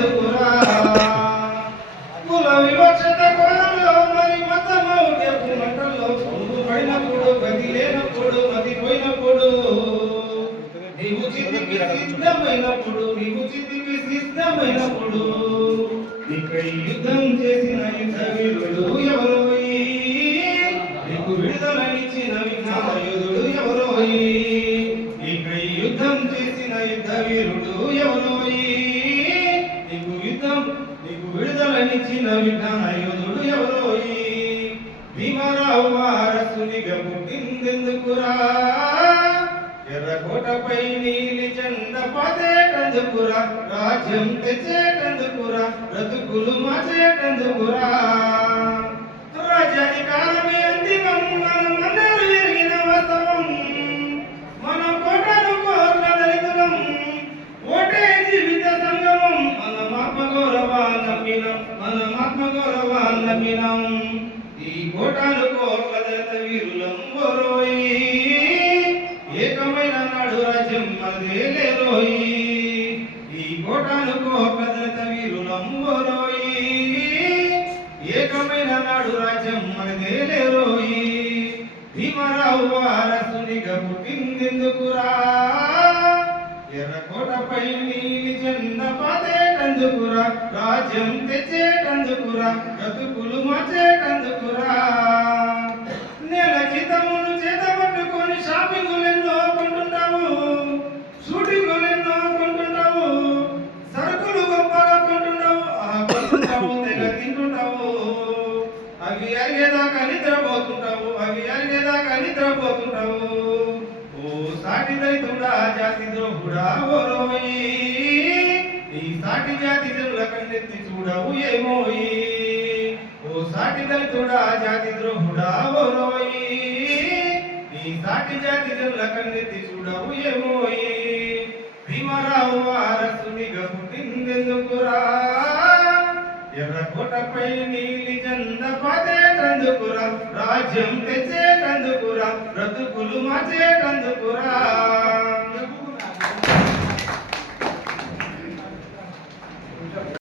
చేసేటందుకురా కుల వివక్షత కోణంలో మరి మతమౌఢ్య మంటల్లో పొంగు పడినప్పుడు గతి లేనప్పుడు మతి పోయినప్పుడు నీవు చితికి సిద్ధమైనప్పుడు నీకై యుద్ధం చేసిన యుద్ధ వీరుడు ఎవరోయి నీకు విడుదలనిచ్చిన విజ్ఞానయుధుడు ఎవరోయి నీకై యుద్ధం చేసిన యుద్ధ వీరుడు ఎవరోయి నీకు విడుదలనిచ్చిన విజ్ఞానయుధుడు ఎవరోయి భీమరావు వారసునిగా పుట్టిందెందుకురా ఎర్రకోటపై నీలి జెండ పాతేటందుకురా రాజ్యం తెచ్చేటందుకురా బ్రతుకులు మార్చేటందుకురా రాజ్యాధికారమే అంతిమం మనమందరూ ఎరిగిన వాస్తవం మన కోటలు కోట్ల దళితులం ఓటే జీవిత సంగమం మనం ఆత్మగౌరవాన్ని నమ్మినం ఈ కోటలు కోట్ల దళిత వీరులం ఓరోయి ఏకమైన నాడు రాజ్యం మనదే లేరోయి ఈ కోటాను కోట్ల దళిత వీరులం ఓరోయి ఏకమైన నాడు రాజ్యం మనదే లేరోయి భీమరావు వారసునిగా పుట్టిందెందుకురా ఎర్రకోటపై నీలి జెండ పాతేటందుకురా రాజ్యం తెచ్చేటందుకురా బ్రతుకులు మార్చేటందుకురా నెల జీతమును చేతబట్టుకొని షాపింగులెన్నో కొంటుంటావు షూటింగులెన్నో కొంటుంటావు సరుకులు గొప్పగా కొంటుంటావు తెగ తింటుంటావు అవి అరిగేదాకా నిద్రపోతుంటావు ఓ సాటి దళితుడా జాతి ద్రోహుడా ఓరోయి ఈ సాటి జాతి జనుల కన్నెత్తి చూడవు ఏమోయి ఓ సాటి దళితుడా జాతి ద్రోహుడా ఓరోయి ఈ సాటి జాతి జనుల కన్నెత్తి చూడవు ఏమోయి భీమరావు వారసునిగా పుట్టిందెందుకురా ఎర్రకోటపై నీలి జెండ పాతేటందుకురా రాజ్యం తెచ్చేటందుకురా బ్రతుకులు మార్చేటందుకురా